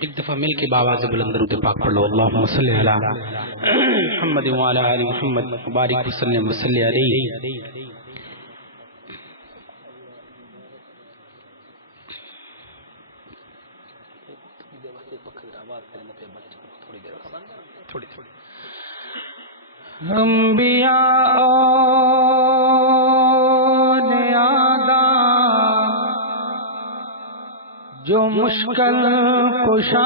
ایک دفعہ مل کے باواز بلند درود پاک پڑھ لو. اللہم صلی علی محمد وعلی آل محمد بارک وسلم وصلی علیہ. انبیاء جو مشکل کشا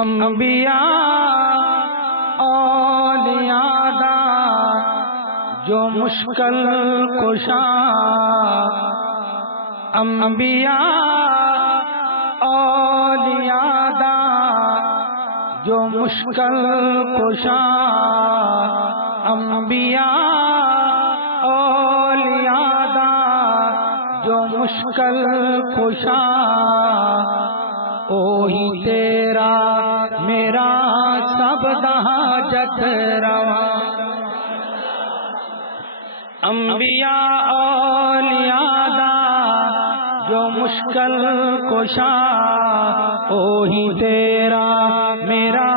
انبیاء اولیاء دا جو مشکل کشا انبیاء اولیاء دا جو مشکل کشا انبیاء اولیاء دا جو مشکل کشا اوہی تیرا میرا سب حاجت روا. انبیاء اولیاء دا جو مشکل کشا اوہی تیرا میرا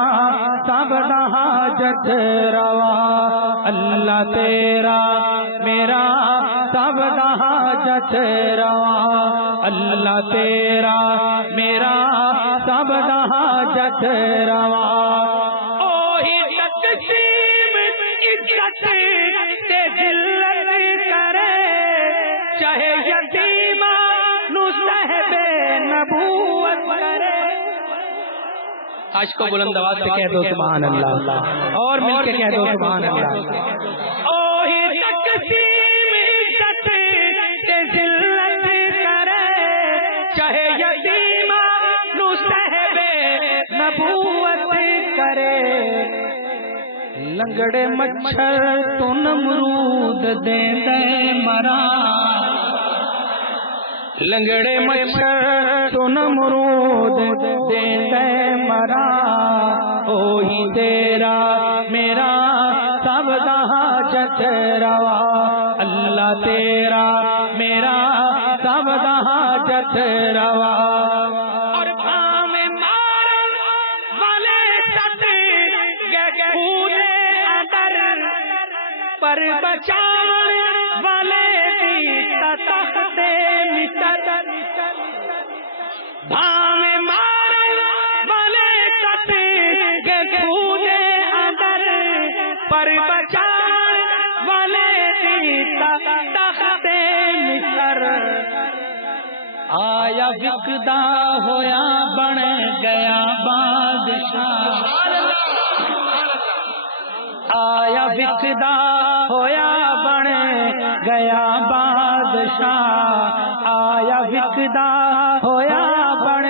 سب حاجت روا. اللہ تیرا میرا سب حاجت روا. اللہ تیرا میرا سب حاجت روا. اوہی تقسیم عزت سے ذلت کرے چاہے یتیمہ نو صاحب نبوت کرے. آج کو بلند آواز سے کہہ دو سبحان اللہ اور مل کے کہہ دو سبحان اللہ. اوہی تقسیم عزت سے ذلت کرے چاہے یتیمہ نو صاحب نبوت کرے. لنگڑے مچھر تو نمرود دے دے مرا. لنگڑے مچھر تو نمرود دے دے مرا. اوہی تیرا میرا سب حاجت روا. اللہ تیرا میرا سب حاجت روا. اور بھام مارن والے سٹ گھولے اندر پر بچان والے بھی تخت مصر. بھام مارن والے سٹ گھولے اندر پر بچان والے بھی تخت مصر. آیا وکدا ہویا بن گیا بادشاہ. آیا وکدا ہویا بن گیا بادشاہ. آیا وکدا ہویا بن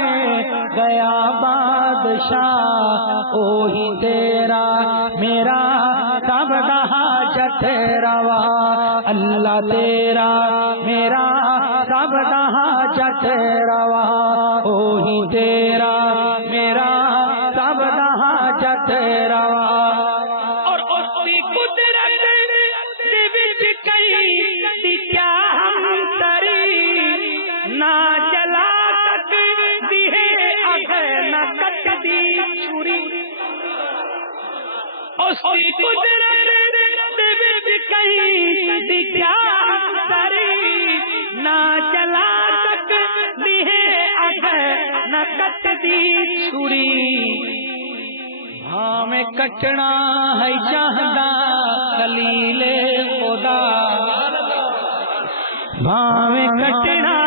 گیا بادشاہ. اوہی تیرا میرا سب حاجت روا. اللہ تیرا میرا سب حاجت روا. اوہی تیرا میرا سب حاجت روا. اور اس کی قدرت دے وچ کئی دی کیا ہم تری نہ جلا تک دی ہے اگ نہ کٹ دی چھری. اس کی قدرت دے وچ کئی دی کیا ہم تری نہ جلا تک دی ہے اگ نہ کٹ دی چھری. ہمیں کٹنا ہے چاہدا خلیل خدا. ہمیں کٹنا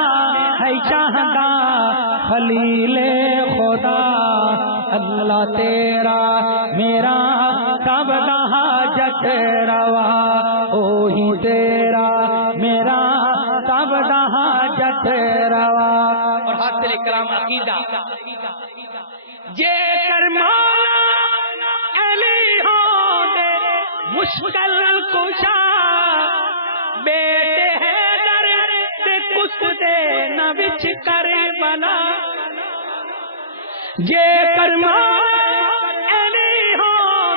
ہے چاہدا خلیل خدا. اللہ تیرا میرا سب حاجت روا. اوہی تیرا میرا سب حاجت روا. اور حضرت کرام عقیدہ جے کر مولا علی ہو دے مشکل کشا. بیٹے حیدر سے کچھ دے نہ وچ کربلا. جے کر مولا علی ہو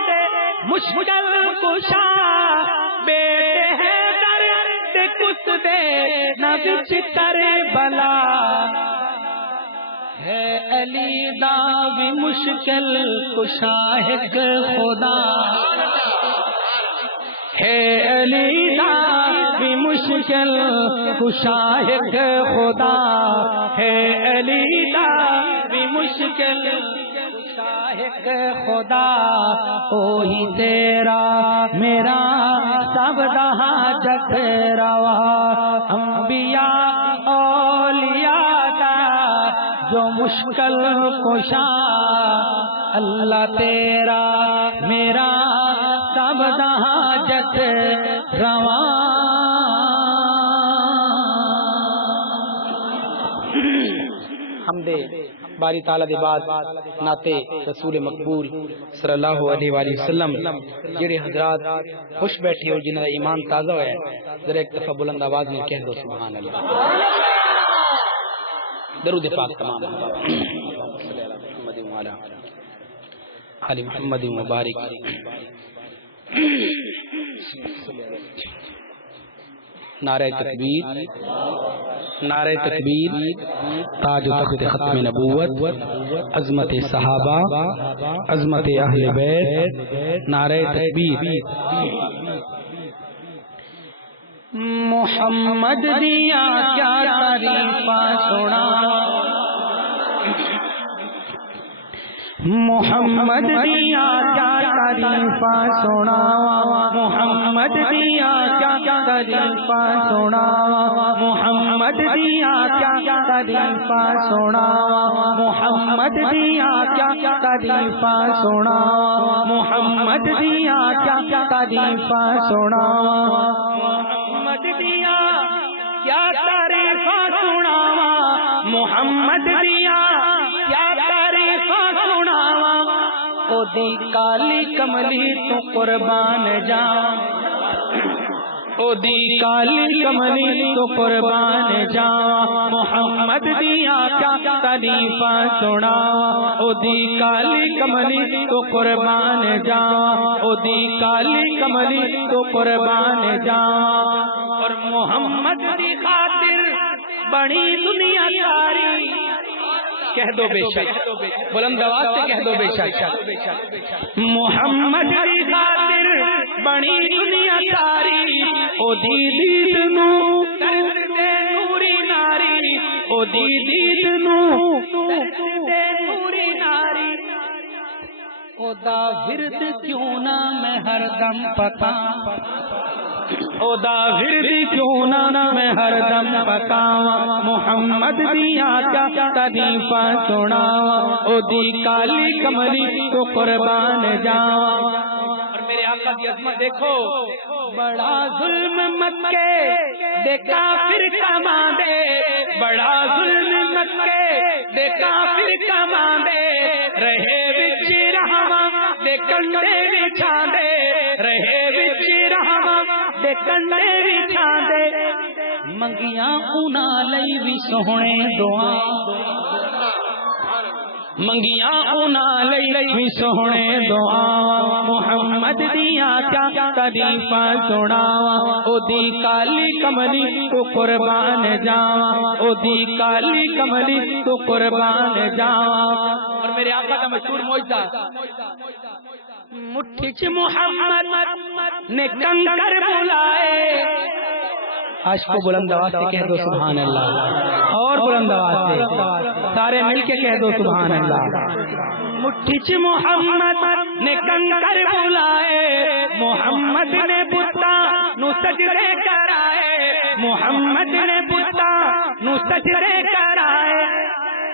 دے مشکل کشا. بیٹے حیدر سے کچھ دے نہ وچ کربلا. ہے علی دا بھی مشکل کشا ایک خدا، ہے علی دا بھی مشکل کشا ایک خدا، ہے علی دا بھی مشکل کشا ایک خدا، وہی تیرا میرا سب دا حاجت روا، انبیاء اولیاء دا جو مشکل کشا، اللہ تیرا میرا سب دا حاجت روا۔ حمد باری تعالیٰ دے بعد ناتے رسول مقبول صلی اللہ علیہ وآلہ وسلم، جڑے حضرات خوش بیٹھے ہو جنہاں ایمان تازہ ہوئے، ذرا ایک دفعہ بلند آواز میں کہہ دو سبحان اللہ۔ درود پاک تمام علی محمد مبارک۔ نعرہ تکبیر، نعرہ تکبیر، تاج و تخت ختم نبوت، عظمت صحابہ، عظمت اہل بیت، نعرہ تکبیر۔ محمد دیا کیا تعریفاں سنا، محمد دیا کیا تعریفاں سنا، محمد دیا کیا تعریفاں سنا، محمد دیا کیا تعریفاں سنا، محمد دیا کیا تعریفاں سنا، محمد دیا کیا تعریفاں سنا، محمد دیا کیا تعریفاں سنا، محمد دیا کیا تعریفاں سنا، او دی کالی کملی تو قربان جاواں، او دی کالی کملی تو قربان جاواں، محمد دیا کیا تعریفاں سنا، او دی کالی کملی تو قربان جاواں، او دی کالی کملی تو قربان جاواں، اور محمد دی خاطر بڑی دنیا ساری، کہہ دو بے شک، بلند آواز سے کہہ دو بے شک، محمد دی خاطر بڑی دنیا ساری، او دی دید نو دے نوری ناری، او دی دید نو دے نوری ناری، او دا ورد کیوں نہ میں ہر دم پتا، او دا ورد کیوں نہ میں ہر دم پتاواں، محمد دیا کیا تعریفاں سناواں، او دی کالی کملی تو قربان جاواں، اور میرے آقا کی عظمت دیکھو، بڑا ظلم مکے دے کافر کماندے، بڑا ظلم مکے دے کافر کماندے، رہے وچ رہواں دے کنڈے وچھاندے، رہے وچ رہواں دے کنڈے وچھاندے، منگیاں انہاں لئی وی سوہنے دعا، منگیاں انہاں لئی وی سوہنے دعا، محمد دیا کیا تعریفاں سناواں، او دی کالی کملی تو قربان جاواں، او دی کالی کملی تو قربان جاواں، اور میرے آقا کا مشہور معجزہ، مٹھی چ محمد نے کنکر بلائے، عاشق کو بلند آواز سے کہہ دو سبحان اللہ، اور بلند آواز سے سارے مل کے کہہ دو سبحان اللہ، مٹھی چ محمد نے کنکر بلائے، محمد نے بتا نو سجدے کرائے، محمد نے بتا نو سجدے کرائے،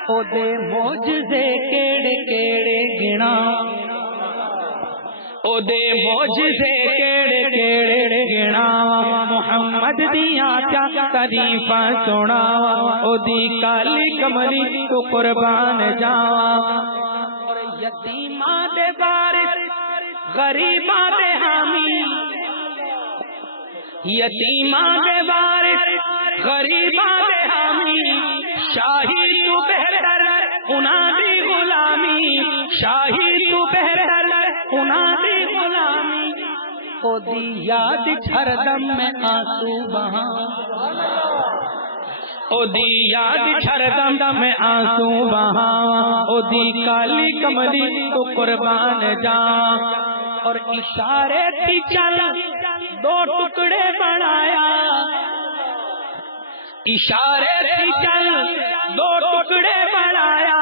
او دے معجزے کیڑے کیڑے گنا، او دے معجزے کیڑے کیڑے گناواں، محمد دیا کیا تعریفاں سناواں، او دی کالی کملی تو قربان جاواں، اور یتیماں دے وارث غریباں دے حامی، یتیماں دے وارث غریباں دے حامی، شاہی تو بہتر انہاں دی غلامی، شاہی تو بہتر انہاں دی غلامی، او دی یاد ہر دم میں آنسو بہاں، او دی یاد چھردم میں آنسو بہاواں، او دی کالی کملی تو قربان جاواں، اور اشارے تھی چل دو ٹکڑے بنایا، اشارے تھی چل دو ٹکڑے بنایا،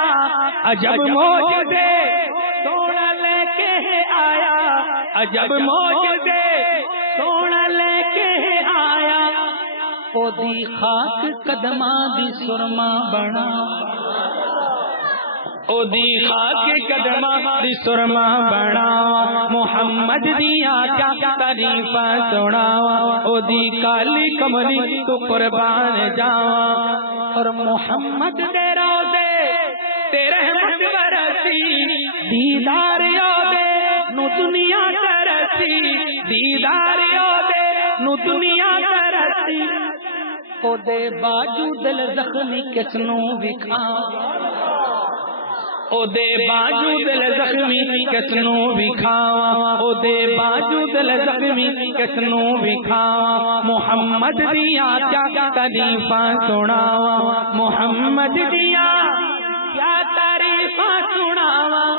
عجب معجزے سونا لے کے آیا، عجب معجزے سونا لے کے آیا، او دی خاک قدماں دی سرما بنا، او دی خاک قدماں دی سرما بنا، محمد دیا کیا تعریفاں سناواں، او دی کالی کملی تو قربان جاواں، اور محمد دے روضے تے رحمت برسی، دیدار دے نو دنیا ترسی، دیدار دے نو دنیا ترسی، او دے باجو دل زخمی کس نو وکھاواں، او دے باجو دل زخمی کس نو وکھاواں، او دے باجو دل زخمی کس نو وکھاواں، محمد دیا کیا تعریفاں سناواں، محمد دیا کیا تعریفاں سناواں،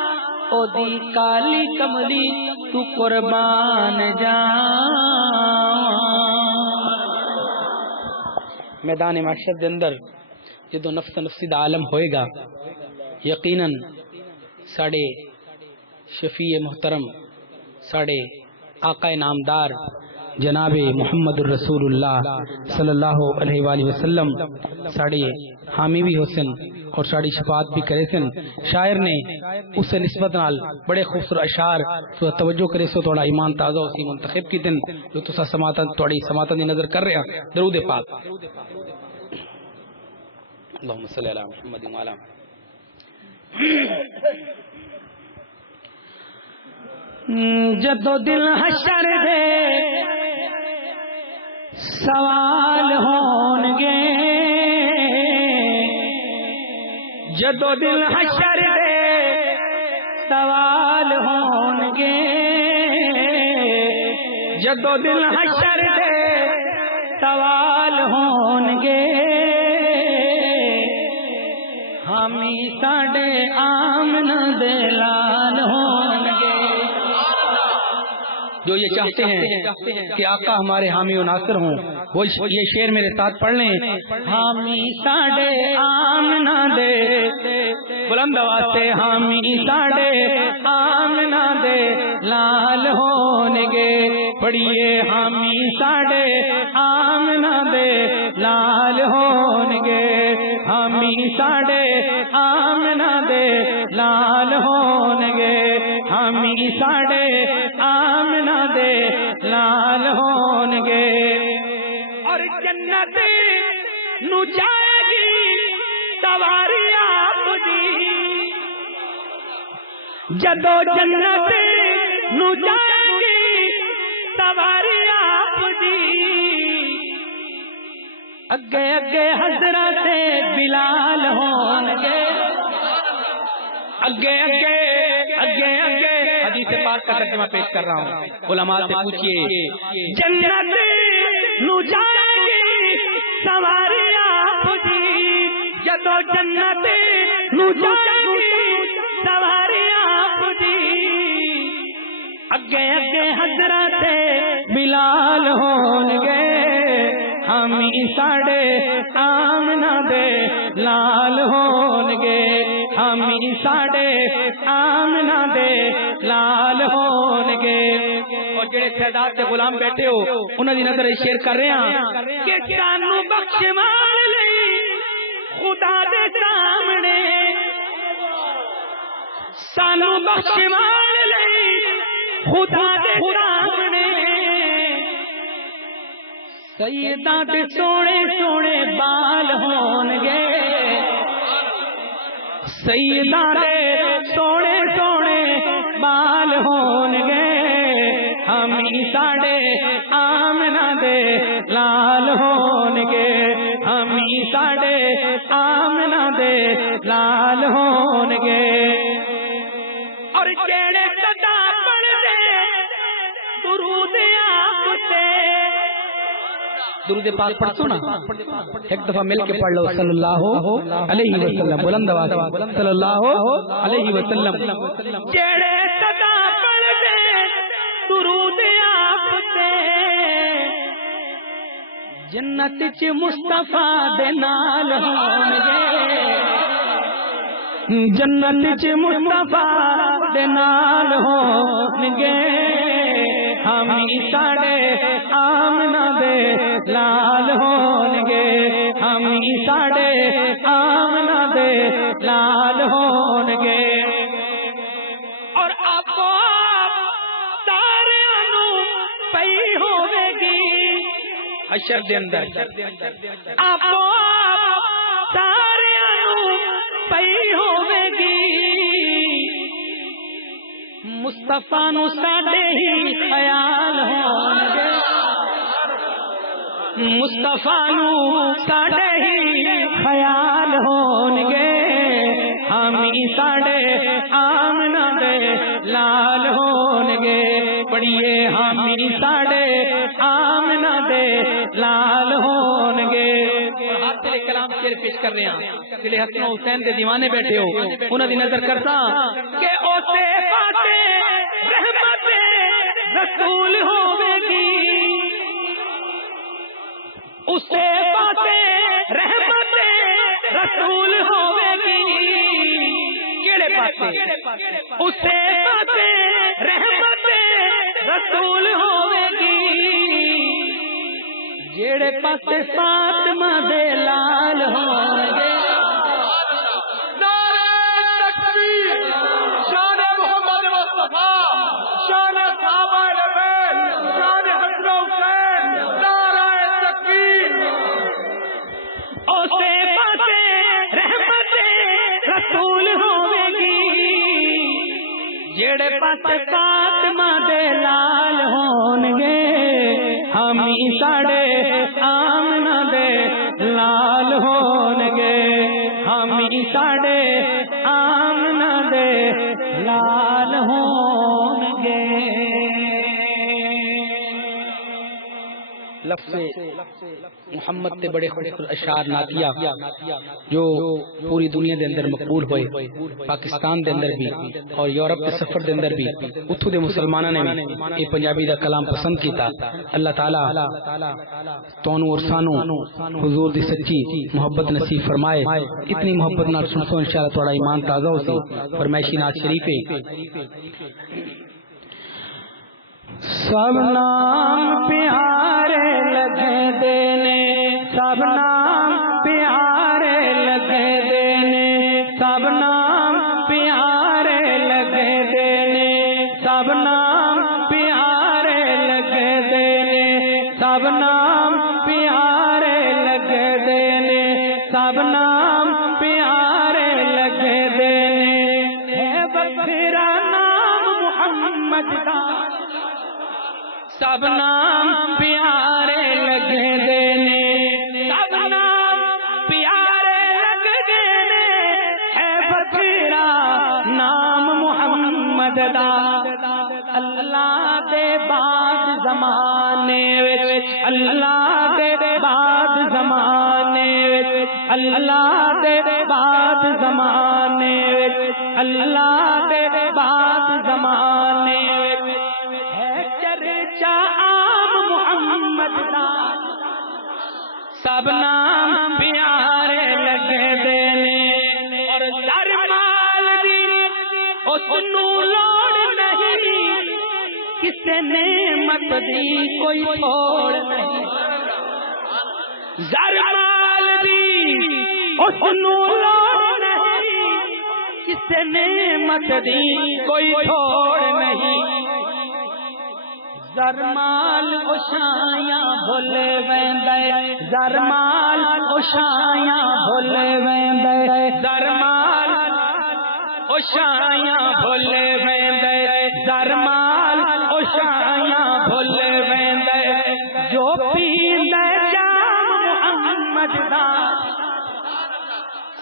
او دی کالی کملی تو قربان جاواں۔ میدان معاشر دے اندر جدو نفس نفسی دا عالم ہوئے گا، یقیناً ساڑے شفیع محترم ساڑے آقا نامدار جناب محمد الرسول اللہ صلی اللہ علیہ وآلہ وسلم ساڑے حامی بھی حسن اور ساڑی شفاعت بھی کرے سن۔ شاعر نے اس سے نسبت نال بڑے خوبصورت اشعار تو توجہ کرے سو تھوڑا ایمان تازہ اسی منتخب کی دن جو تسا سماعتاً تھوڑی سماعتاً دی نظر کر رہے ہیں۔ درود پاک اللہم صلی اللہ محمد وعلی جدو دل حشر دے سوال ہون گے، جدو دل حشر دے سوال ہون گے، جدو دل حشر دے سوال ہون گے، حامی ساڈے آمن دے لال ہون گے۔ جو یہ چاہتے ہیں کہ آقا ہمارے حامی و ناصر ہوں وہ یہ شعر میرے ساتھ پڑھ لیں۔ حامی ساڈے آمن دے بلند آواز سے، حامی ساڈے آمن دے لال ہون گے، پڑھیے حامی ساڈے آمن دے لال ہون گے، حامی ساڈے آمن دے لال ہون گے، حامی ساڈے آمن دے لال ہون گے، اور جنت نو جائے گی سواری آپ دی، جدو جنت نو جائے گی سواری آپ دی، اگے اگے حضرت بلال ہون گے، اگے اگے اگے اگے حدیث پاک کا ترجمہ پیش کر رہا ہوں، علماء سے پوچھئے جنت نو جائے گی سواری آپ دی، جدو جنت نو جائے گی سواری آپ دی، اگے اگے حضرت بلال ہون گے، حامی ساڈے آمنہ دے لال ہون گے، حامی ساڈے آمنہ دے لال ہون گے، اور جڑے تعداد سے غلام بیٹھے ہو انہاں دی نظر شیئر کر رہے ہیں کہ سانو بخش مان لئی خدا دے سامنے، سانو بخش مان لئی خدا دے سامنے، سیداں تے سونے سونے بال ہون گے، سیداں تے سونے سونے بال ہون گے، حامی ساڈے آمنہ دے لال ہون گے، حامی ساڈے آمنہ دے لال ہون گے، اور جڑے صدا پڑھ دے درود آپ تے، درود پاک پڑھو نا، ایک دفعہ مل کے پڑھ لو صلی اللہ علیہ وسلم، بلند آواز صلی اللہ علیہ وسلم۔ جڑے صدا پڑھ دے درود آپ تے، جنت چ مصطفیٰ دے نال ہون گے، جنت چ مصطفیٰ دے نال ہون گے، ہمیں ساڑے آمنہ دے لال ہون گے، ہمیں ساڑے آمنہ دے لال ہون گے۔ اور آپ سارے انو پئی ہوے گی حشر دے اندر، آپ سارے انو پئی ہوے گی، مصطفیٰ نو ساڈے ہی خیال ہون گے، مصطفیٰ نو ساڈے ہی خیال ہون گے، ہمیں ساڈے آمنہ دے لال ہون گے، پڑھیے ہمیں ساڈے آمنہ دے لال ہون گے۔ آپ تیرے کلام شیر پیش کر رہے ہیں، تیرے حسن و حسین دے دیوانے بیٹھے ہو، انہاں دی نظر کرتا کہ اوتے پاتے رحمت رسول ہوے گی، اسے پاتے رحمت رسول ہوے گی، کیڑے پاسے اسے پاتے رحمت رسول ہوے گی، جیڑے پاسے فاطمہ دے لال ہون گے۔ جڑے پاس فاطمہ دے لال ہون گے، ہمیں ساڑے آمنہ دے لال ہون گے، ہمیں ساڑے آمنہ دے لال ہون گے۔ لفظ محمد تے بڑے خوبصورت اشعار نعتیہ جو پوری دنیا دے اندر مقبول ہوئے، پاکستان دے اندر بھی اور یورپ دے سفر دے اندر بھی، اتھو دے مسلمانہ نے بھی یہ پنجابی دا کلام پسند کیتا۔ اللہ تعالیٰ تونوں اور سانوں حضور دی سچی محبت نصیب فرمائے۔ اتنی محبت نال سنسو انشاءاللہ تھوڑا ایمان تازہ ہو سی۔ فرمائشی نعت شریف ہے، سب نام پیارے لگے دینے، سب نام پیارے لگے دینے، سب نام پیارے لگے دینے، سب نام پیارے لگے دینے، سب نام پیارے لگے دینے، سب نام پیارے لگے دینے، ہے بخیرا نام محمد دا، سب نام پیارے لگے دینے، سب نام پیارے لگے دینے، ہے بخیرا نام محمد دا۔ اللہ دے بعد زمانے وچ، اللہ دے بعد زمانے وچ، اللہ دے بعد زمانے وچ، اللہ دے بعد زمانے وچ ہے چرچا عام محمد دا، سب نام پیارے لگے دینے، اور در مال دی اس نو لوڑ نہیں، کسے نعمت دی کوئی تھوڑ نہیں، زر مال دی اس نو لوڑ نہیں، کسے نعمت دی کوئی تھوڑ نہیں، زرمال اوشایاں بھول ویندے، زرمال اوشایاں بھول ویندے، زرمال اوشایاں بھول ویندے، زرمال اوشایاں بھول ویندے، جو پیندے جام محمد دا،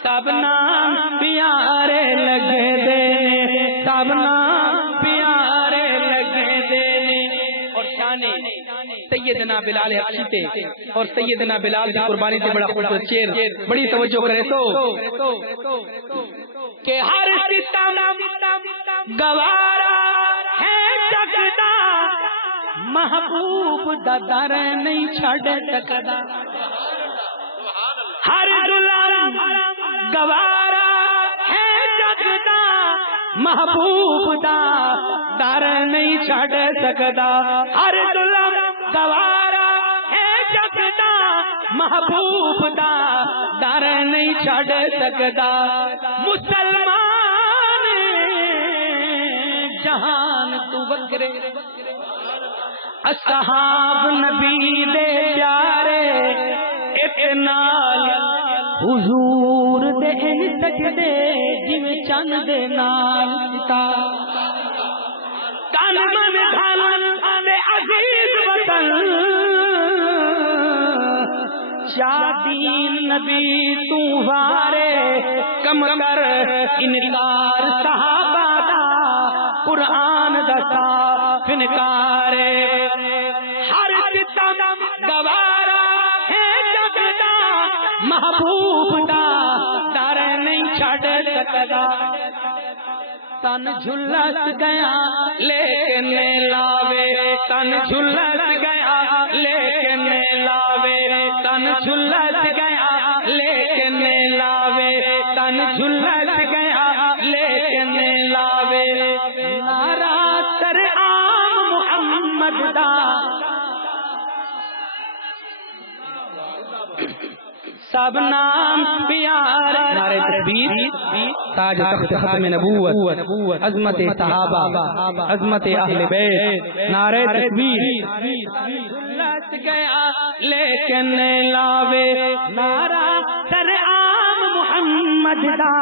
سب نام پیارے لگے دینے، سب نام پیارے لگے دینے۔ اور شان سیدنا بلال حبشی تے اور سیدنا بلال کی قربانی تے بڑا خوبصورت شعر بڑی توجہ کرے تو کہ ہر ستم گوارا ہے جگدا محبوب دا در نہیں چھڑ سکدا ہر ظلم گوارا ہے جگدا محبوب دا در نہیں چھڑ سکدا ہر ظلم گوارا ہے جگدا محبوب دا در نہیں چھڑ سکدا مسلمان جہان تو وکرے اصحاب نبی دے پیارے اتنا حضور دے ان سجدے جویں چند دے نال ستارہ تن من دھن دے عزیز وطن شادین نبی تو وارے کم کر انکار صحابہ دا قرآن دا صاف انکارے ہر ستم گوارا ہے جگدا محبوب دا در نہیں چھڑ سکدا تن جھلس گیا لیکن لاوے تن جھلس گیا لیکن لاوے تن جھلس گیا لیکن لاوے تن جھلس گیا لیکن لاوے نعرہ سر عام محمد دا سب نام پیار نعرہ تکبیر تاج تخت ختم نبوت عظمت صحابہ عظمت اہل بیت نعرہ تکبیر لٹ گیا لیکن لاوے نعرہ سر عام محمد دا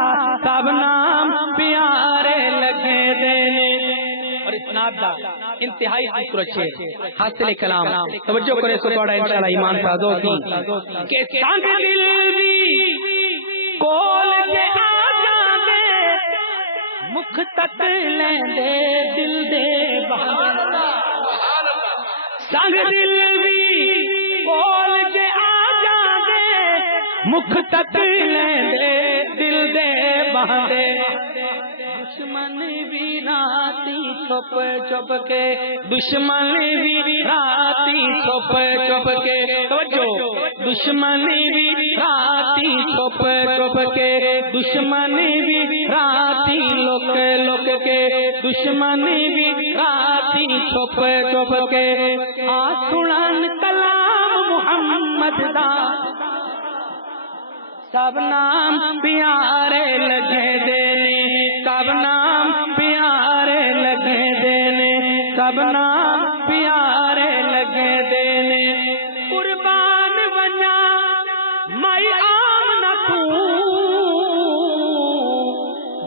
سب نام پیارے لگے دینے اور اسناد دا انتہائی خوبصورت شعر حاصل کلام توجہ کرے سو تھوڑا انشاءاللہ ایمان سازو کی کہ سنگ دل بھی کول کے آ جاندے مکھ تک لیندے دل دے بہاندے سنگ دل بھی کول کے آ جاندے مکھ تک لیندے دل دے بہاندے دشمن بھی راتی چھپ چھپ کے دشمن بھی راتی چھپ چھپ کے توجہ دشمن بھی راتی چھپ چھپ کے دشمن بھی راتی لک لک کے دشمن بھی راتی چھپ چھپ کے آسڑن کلام محمد دا سب نام پیارے لگے دینے سب نام پیارے لگے دینے سب نام پیارے لگے دینے قربان بنا میں آمنہ تو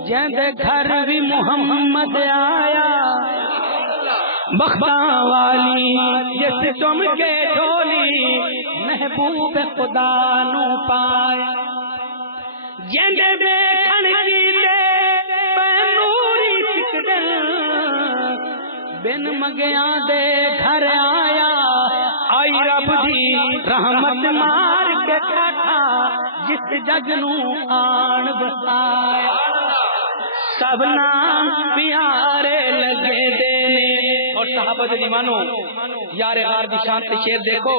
جند گھر بھی محمد آیا بختاں والی جس تم کے ڈھولی محبوب خدا نو پایا جند دیکھن کی دے بنوری سکدل بن مگیاں دے گھر آیا آئی رب دی رحمت مار کے کھاٹا جس جگ نو آن بسایا سب نام پیارے لگے دینے اور صحابہ دیوانو یار غار دی شان تے شعر دیکھو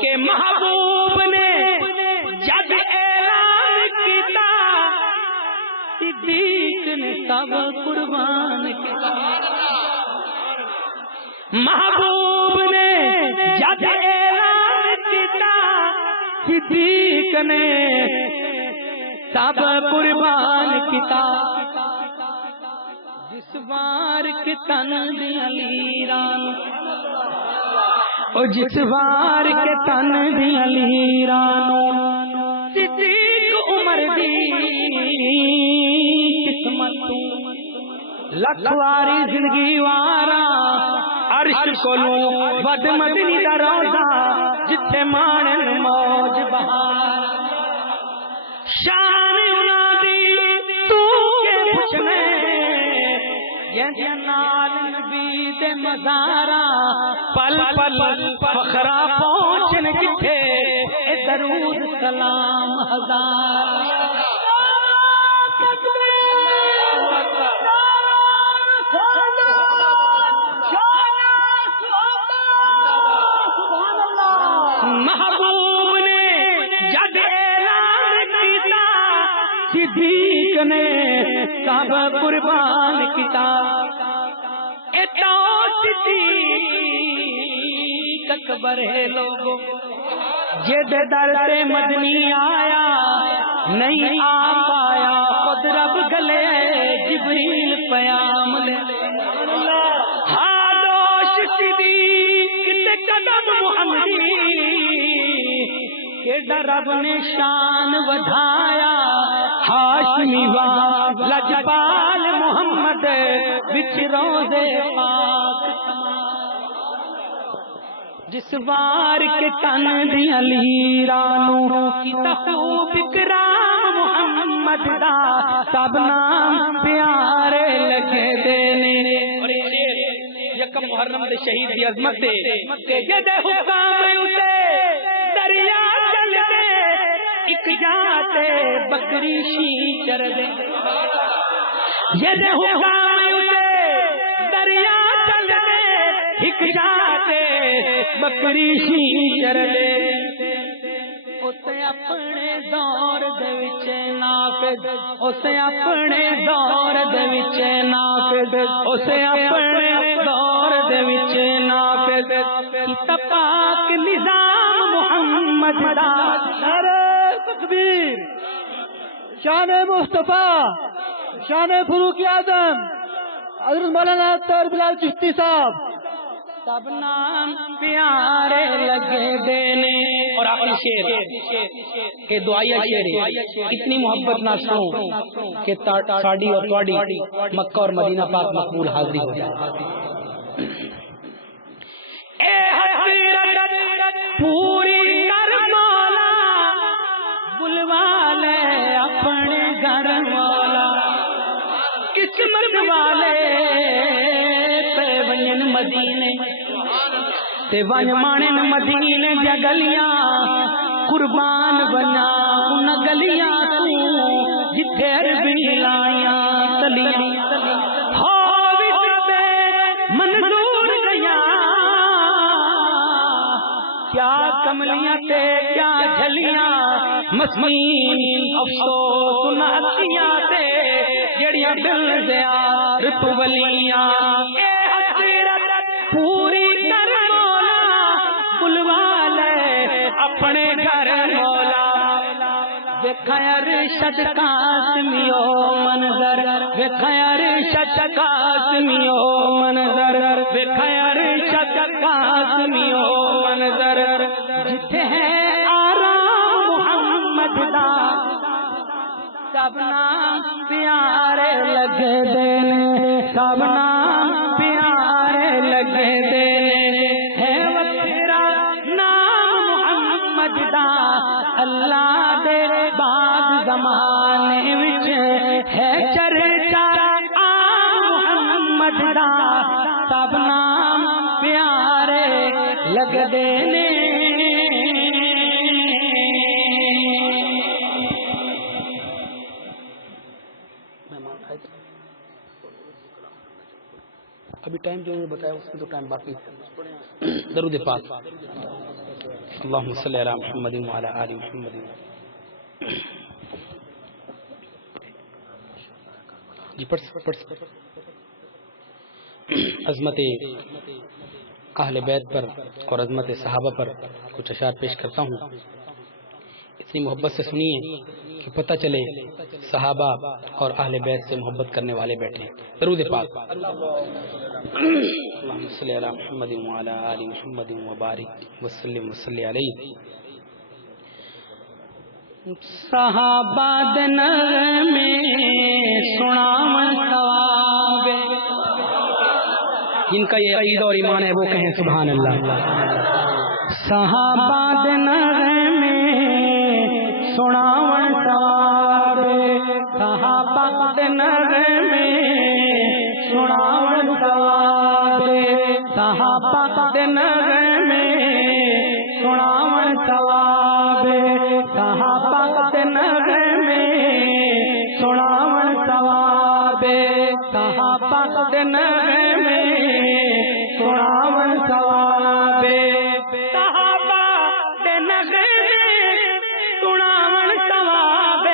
کہ محبوب نے جب اعلان کیتا صدیق نے سب قربان کیتا محبوب نے جب اعلان کیتا صدیق نے سب قربان کیتا جس بار کے تن دی علیران او جس بار کے تن دی علیرانو صدیق عمر دی قسمت لکھواری زندگی وارا عرش کولو ود مدنی دا روضہ جتھے مانن موج بہار شان انہاں دی تو کے پوچھنے یہ نال نبی تے مزارا پل پل فخرا پہنچن جتھے اے درود سلام ہزار محبوب نے جب اعلان کیتا صدیق نے سب قربان کیتا اتا صدیق اکبر ہے لوگوں جد در سے مدنی آیا نہیں آ پایا خود رب گلے جبریل پیام لے ہادوش صدیق تے قدم محمدی کہ رب نے شان ودھایا ہاشمی واں لجپال محمد وچ روزے پاک جس وار کے تن دیاں لیرانوں کیتا خوب اکرام محمد دا سب نام پیارے لگے دینے اور یکم محرم دے شہید دی عظمت دے جد حکام اتے دریا چل دے ایک جاتے بکری شی چر دے جد حکام اتے دریا چل دے ایک جاتے بکری شی چر دے اسے اپنے دور دے وچ نافذ اسے اپنے دور دے وچ نافذ اسے اپنے دور دے وچ نافذ کیتا پاک نظام محمد دا نعرہ تکبیر شان مصطفیٰ شان فاروق اعظم حضرت مولانا طاہر بلال چشتی صاحب سب نام پیارے لگے دینے اور آخری شعر کہ دعائیہ شعر ہے اتنی محبت نہ سنو کہ ساڑی اور تواڑی مکہ اور مدینہ پاک مقبول حاضری ہو جائے اے حسرت پوری کر مولا بلوا لے اپنے گھر مولا قسمت والے تے ونجن مدینے تے ون مانن مدینے دیا گلیاں قربان بنا ان گلیاں تو جتھے عربی لائیاں تلیاں ہو وچ منظور گیاں کیا کملیاں تے کیا جھلیاں مسکین افسوس نہتیاں تے جڑیاں دل دیا رتو ولیاں اے حسرت پوری کر مولا بلوا لے اپنے گھر مولا ویکھا ارشد قاسمیو منظر ویکھا ارشد قاسمیو منظر ویکھا ارشد قاسمیو منظر جتھے ہے آرام محمد دا سب نام پیارے لگے دینے سب نام پیارے لگے دینے ہے وکرا نام محمد دا اللہ دے بعد زمانے وچ ہے چرچا محمد دا سب نام پیارے لگے دینے ابھی ٹائم جو نے بتایا اس میں تو ٹائم باقی درود پاک اللہم صلی علی محمد وعلی آل محمد جی پڑھ عظمت اہل بیت پر اور عظمت صحابہ پر کچھ اشعار پیش کرتا ہوں اتنی محبت سے سنیے کہ پتہ چلے صحابہ اور اہل بیت سے محبت کرنے والے بیٹھے درود پاک اللہم صلی علی محمد وعلی آل محمد وبارک وسلم وصلی علیہ صحابہ دن میں سناون ثواب جن کا یہ عقیدہ اور ایمان ہے وہ کہیں سبحان اللہ صحابہ دن میں سناون ثواب صحابہ دن میں سناون ثواب دے نغمے سناون ثواب صحابہ دے نغمے سناون ثواب صحابہ دے نغمے سناون ثواب صحابہ دے نغمے سناون ثواب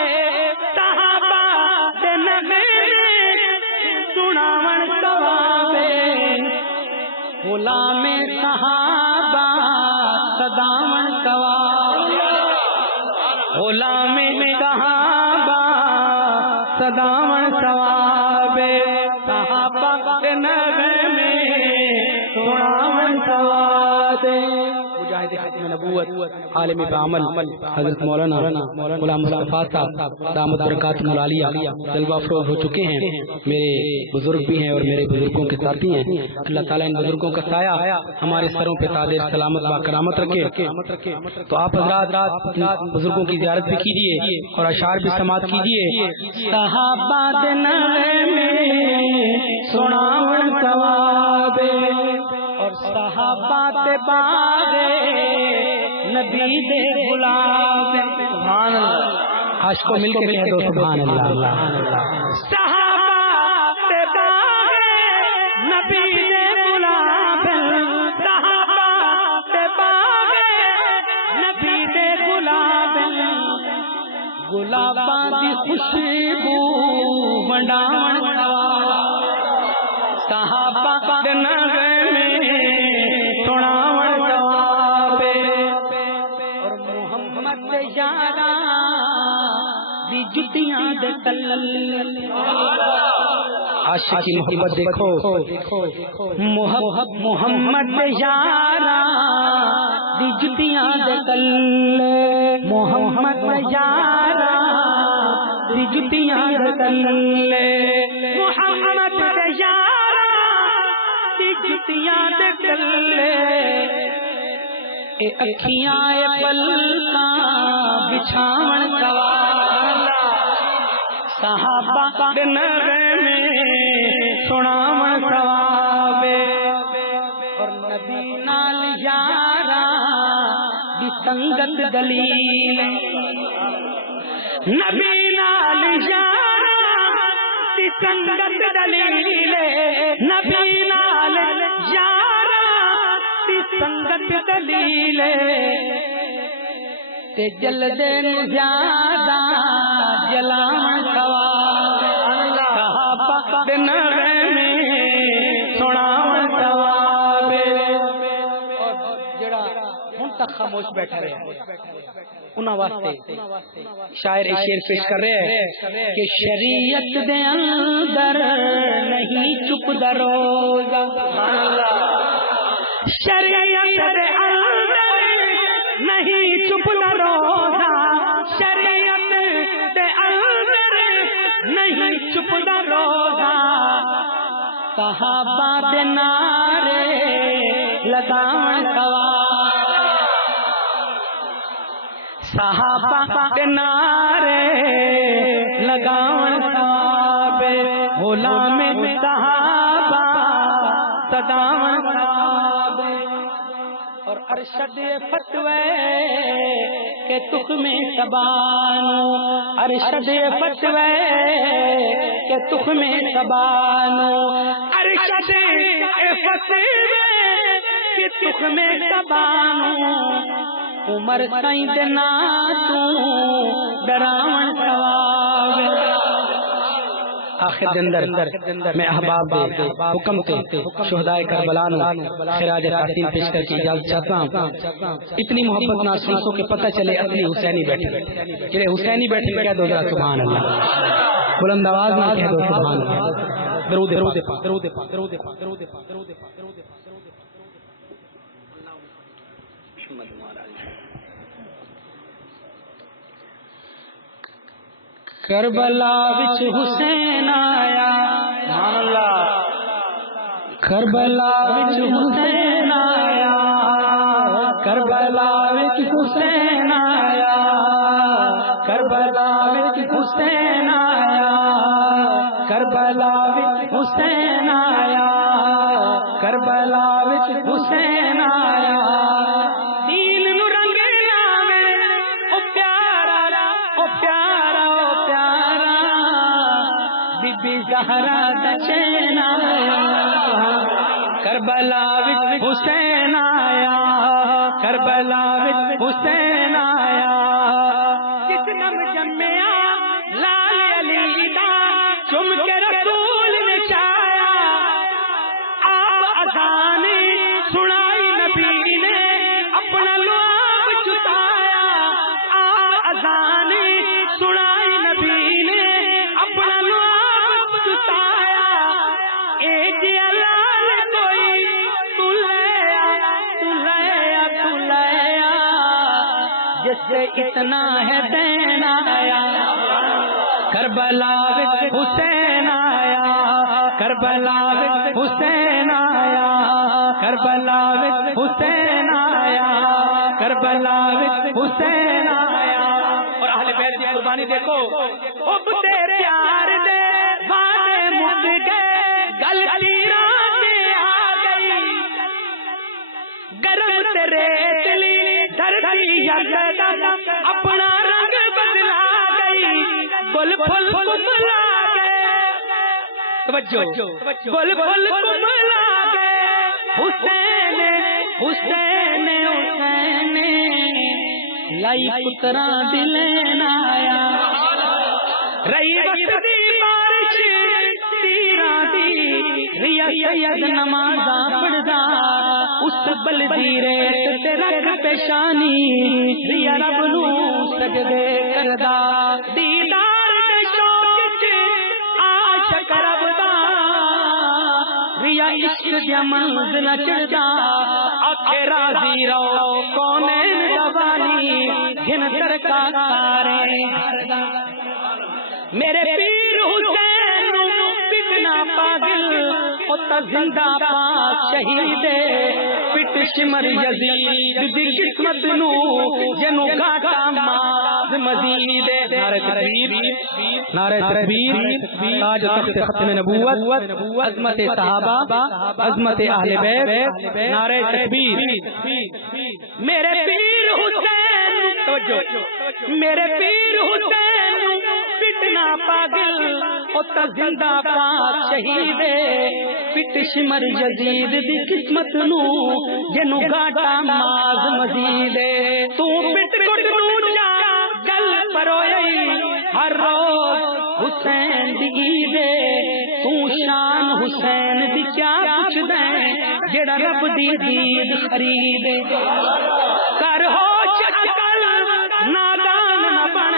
صحابہ دے نغمے سناون ثواب غلام صحابہ صداون ثواب غلام صحابہ صداون ثواب صحابہ کے نغمے سناون ثواب مجاہد ختم نبوت عالم بعمل حضرت مولانا غلام مصطفیٰ صاحب دامت برکاتہم العالیہ جلوہ افروز ہو چکے ہیں. میرے بزرگ بھی ہیں اور میرے بزرگوں کے ساتھی ہیں. اللہ تعالیٰ ان بزرگوں کا سایہ ہمارے سروں پہ تاج سلامت و کرامت رکھے. تو آپ حضرات بزرگوں کی زیارت بھی کیجیے اور اشعار بھی سماعت کیجیے. صحابہ دے نغمے سناون ثواب اور صحابہ تے باغے نبی دے گلاب سبحان اللہ. عاشقوں مل کے کہہ دو سبحان اللہ. صحابہ تے باغے نبی دے گلاب صحابہ تے باغے نبی دے گلاب گلاباں دی خوشبو ونڈاون صحابہ دے نغمے سناون ثواب اور محمد یاراں دی جتیاں دے تل عاشق کی محبت دیکھو محمد یاراں دی جتیاں دے تل محمد یاراں دی جتیاں دے تل محمد یاراں دی جتیاں دے تل اے اکھیاں اے پلکاں بچھاون ثواب صحابہ دے نغمے سناون ثواب اور نبی نال یاراں دی سنگت دلیل نبی نال یاراں دی سنگت دلیل نبی نال یاراں دی سنگت دلیل تے جلدے نو زیادہ جلاون ثواب صحابہ دے نغمے سناون ثواب اور جڑا ہن تک خاموش بیٹھا رہے انہاں واسطے شاعر ایک شعر پیش کر رہے ہیں کہ شریعت دے اندر نہیں چپ دروگا شریعت دے اندر نہیں چپ دروگا شریعت دے اندر نہیں چپ دروگا صحابہ دے نعرے لگاون ثواب صحابہ دے نعرے لگاون ثواب غلام صحابہ صداون ثواب اور ارشد فتوے کے تخمے سبانو ارشد فتوے کے تخمے سبانو ارشد فتوے کے تخمے سبانو عمر سائیں دے نا تو ڈراون ثواب آخر دے اندر میں احباب دے حکم تے شہدائے کربلا نو خراج تحسین پیش کر کے اجازت چاہتا ہوں. اتنی محبت نہ سنسو کہ پتہ چلے اصلی حسینی بیٹھے جڑے حسینی بیٹھے کہہ دو ذرا سبحان اللہ بلند آواز میں کہہ دو سبحان اللہ. درود پاک درود پاک درود پاک درود پاک درود پاک درود پاک کربلا وچ حسین آیا سبحان اللہ کربلا وچ حسین آیا کربلا وچ حسین آیا کربلا وچ حسین آیا کربلا وچ حسین آیا کربلا وچ حسین آیا دین نو رنگ لاوے او پیارا او پیارا او پیارا بی بی زہرا دا چین آیا کربلا وچ حسین آیا کربلا وچ حسین آیا جس نم جمیا لال علی دا چم کے رسول نے چایا آپ اذان سنائی نبی نے اپنا لعاب چتایا آپ اذان سنائی نبی نے اپنا لعاب چتایا اے جی لال کوئی تو لیا جس سے اتنا ہے دین آیا کربلا وچ حسین آیا کربلا وچ حسین آیا کربلا وچ حسین آیا کربلا وچ حسین آیا اور اہل بیت کی قربانی دیکھو حب تیرے پیار دے وعدے مک گئے گل تیرانے آ گئی گرم تیرے دلی دھرتی یکدم اپنا رنگ بدلا گئی بل بل کملا گئے توجہ بل بل کملا گئے حسین حسین حسین لائی پترا دلین آیا رئی وقت دی بارش تیرا دی ریا سید نمازاں پڑھدا اس بلدی ریت تے رکھ پیشانی ریا رب نو سجدے کردا دیدار دے شوق وچ عاشق رب دا ریا عشق دی منزل چڑھدا آکھے راضی رہو کونین زبانی گھن ترکا کارے میرے پیر حسین پٹنا پاگل اتا زندہ پاک شہید پٹ شمر یزید دی قسمت نو جنو گاٹا ماز مزید نعرہ تکبیر نعرہ تکبیر تاج تخت ختم نبوت عظمت صحابہ عظمت اہل بیت نعرہ تکبیر میرے پیر حسین توجہ میرے پیر حسین پٹنا پاگل اتا زندہ پاک شہید پٹ شمر یزید دی قسمت نو جنو گاٹا ماز مزید تو پٹ کٹ نو جا گل پروئی ہر روز حسین دی عید تو شان حسین دی کیا پوچھ دیں جڑا رب دی دید خرید کر ہو چکل نادان نہ بن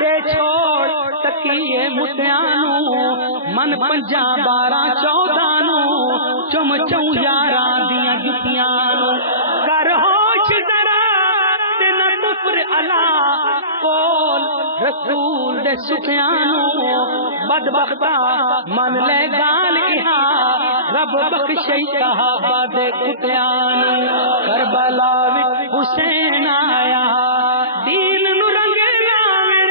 دے چھوڑ تکیے متیانو من 5 12 14 نو چم چوں یاراں دیاں جتیاں کر ہوش ذرا تے نہ کفر الا کول رسول دے سفیانو بدبختا من لے گال اہا رب بخشے صحابہ دے کتیان کربلا وچ حسین آیا دین نو رنگ لاوڑ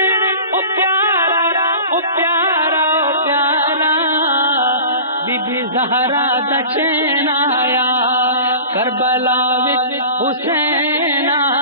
او پیارا او پیارا او پیارا بی بی زہرا دا چین آیا کربلا وچ حسین آیا